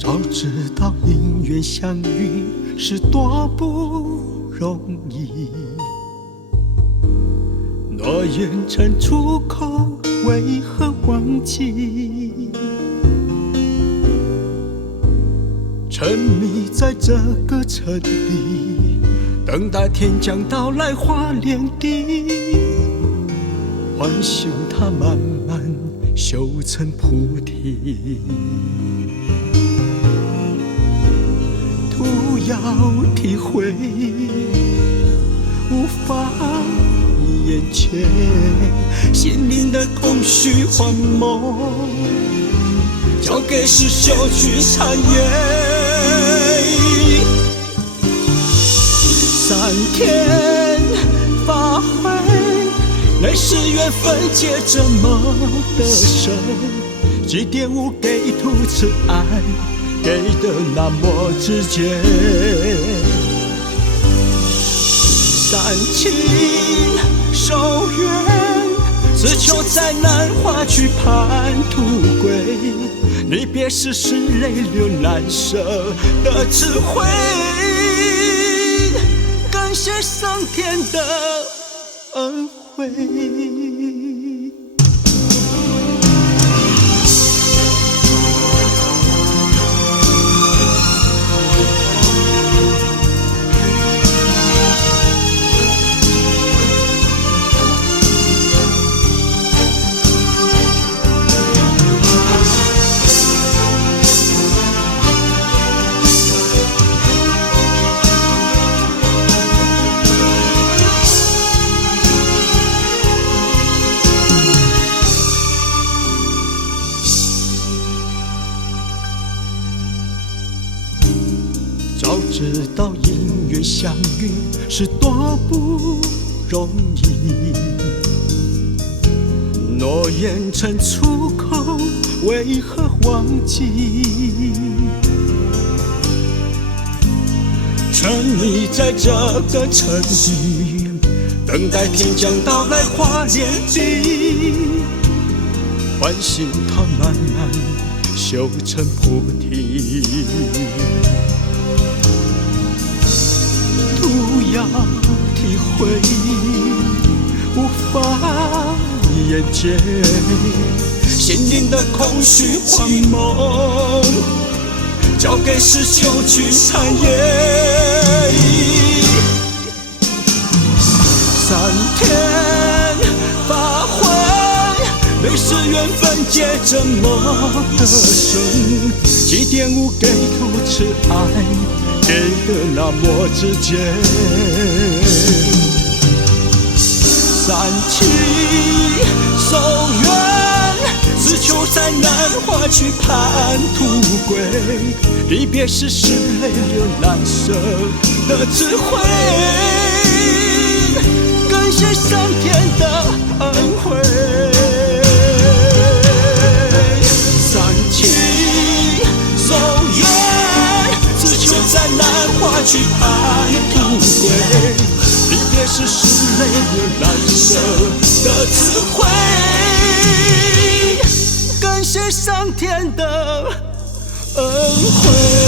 早知道因缘相遇是多不容易，诺言曾出口，为何忘记？沉迷在这个城里，等待天将到来花莲地，唤醒它慢慢修成菩提。徒要体会，无法眼前心灵的空虚幻梦，交给师兄去参演。3天法会，乃是缘分结着梦的深，祭奠无给图慈爱，给的那么直接。三情守约，只求在南华去盼途归，离别时是泪流难舍的智慧，感谢上天的恩惠。早知道因缘相遇是多不容易，诺言曾出口，为何忘记？沉迷在这个城里，等待天将到来花莲地，唤醒它慢慢修成菩提。徒要体会，无法眼见心灵的空虚幻梦，交给师兄去参演。3天法会，类似缘分结着梦的深，祭奠无给图慈爱，给的那么直接。三情守约，只求在南华去盼途归，离别时是泪流难舍的智慧，感谢上天的恩惠。三情守约，只求在南华去盼途归，离别时是泪流难舍的智慧，感谢上天的恩惠。